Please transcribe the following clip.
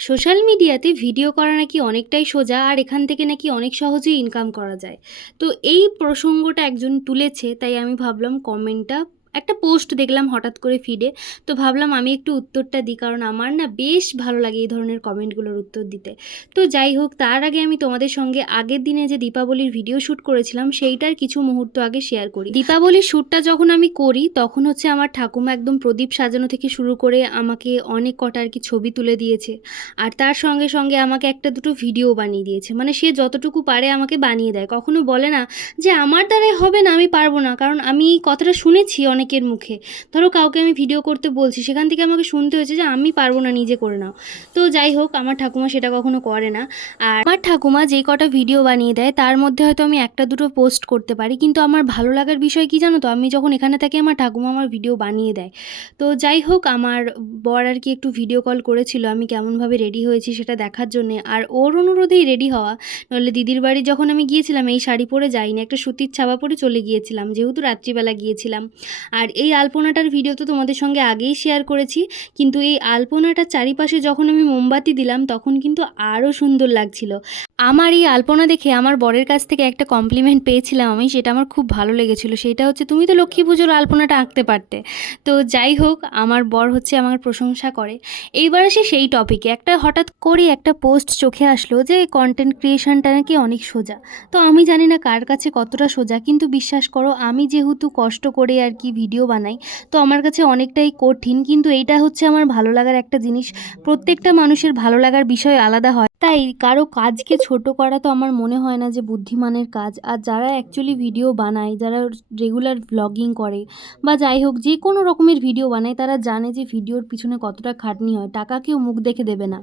Social মিডিয়াতে video করা নাকি অনেকটাই সোজা আর এখান থেকে নাকি অনেক সহজেই ইনকাম করা যায়। তো এই প্রসঙ্গটা একজন তুলেছে, তাই আমি ভাবলাম কমেন্টটা একটা পোস্ট দেখলাম হঠাৎ করে ফিডে। তো ভাবলাম আমি একটু উত্তরটা দিই, কারণ আমার না বেশ ভালো লাগে এই ধরনের কমেন্টগুলোর উত্তর দিতে। তো যাই হোক, তার আগে আমি তোমাদের সঙ্গে আগের দিনে যে দীপাবলির ভিডিও শ্যুট করেছিলাম সেইটার কিছু মুহূর্ত আগে শেয়ার করি। দীপাবলির শ্যুটটা যখন আমি করি তখন হচ্ছে আমার ঠাকুমা একদম প্রদীপ সাজানো থেকে শুরু করে আমাকে অনেক কটা আর কি ছবি তুলে দিয়েছে। আর তার সঙ্গে সঙ্গে আমাকে একটা দুটো ভিডিও বানিয়ে দিয়েছে। মানে সে যতটুকু পারে আমাকে বানিয়ে দেয়, কখনো বলে না যে আমার দ্বারাই হবে না, আমি পারবো না। কারণ আমি এই কথাটা শুনেছি অনেকের মুখে। ধরো কাউকে আমি ভিডিও করতে বলছি, সেখান থেকে আমাকে শুনতে হয়েছে যে আমি পারবো না, নিজে করে নাও। তো যাই হোক, আমার ঠাকুমা সেটা কখনো করে না। আর আমার ঠাকুমা যেই কটা ভিডিও বানিয়ে দেয় তার মধ্যে হয়তো আমি একটা দুটো পোস্ট করতে পারি, কিন্তু আমার ভালো লাগার বিষয় কি জানো তো, আমি যখন এখানে থাকি আমার ঠাকুমা আমার ভিডিও বানিয়ে দেয়। তো যাই হোক, আমার বর আর কি একটু ভিডিও কল করেছিল আমি কেমনভাবে রেডি হয়েছি সেটা দেখার জন্যে। আর ওর অনুরোধেই রেডি হওয়া। নইলে দিদির বাড়ি যখন আমি গিয়েছিলাম এই শাড়ি পরে যাইনি, একটা সুতির ছাপা পরে চলে গিয়েছিলাম, যেহেতু রাত্রিবেলা গিয়েছিলাম। আর এই আলপনাটার ভিডিও তো তোমাদের সঙ্গে আগেই শেয়ার করেছি, কিন্তু এই আলপনাটার চারিপাশে যখন আমি মোমবাতি দিলাম তখন কিন্তু আরও সুন্দর লাগছিল। আমার এই আলপনা দেখে আমার বরের কাছ থেকে একটা কমপ্লিমেন্ট পেয়েছিলাম আমি, সেটা আমার খুব ভালো লেগেছিল। সেটা হচ্ছে, তুমি তো লক্ষ্মী পুজোর আলপনাটা আঁকতে পারতে। তো যাই হোক, আমার বর হচ্ছে আমার প্রশংসা করে। এইবার আসি সেই টপিকে। একটা হঠাৎ করে একটা পোস্ট চোখে আসলো যে কন্টেন্ট ক্রিয়েশনটা নাকি অনেক সোজা। তো আমি জানি না কার কাছে কতটা সোজা, কিন্তু বিশ্বাস করো আমি যেহেতু কষ্ট করে আর কি ভিডিও বানাই, তো আমার কাছে অনেকটাই কঠিন। কিন্তু এইটা হচ্ছে আমার ভালো লাগার একটা জিনিস। প্রত্যেকটা মানুষের ভালো লাগার বিষয় আলাদা হয়, তাই কারো কাজকে ছোট করা তো আমার মনে হয় না যে বুদ্ধিমানের কাজ। আর যারা অ্যাকচুয়ালি ভিডিও বানায়, যারা রেগুলার ব্লগিং করে বা যাই হোক যে কোনো রকমের ভিডিও বানায়, তারা জানে যে ভিডিওর পিছনে কতটা খাটনি হয়। টাকা কেউ মুখ দেখে দেবে না।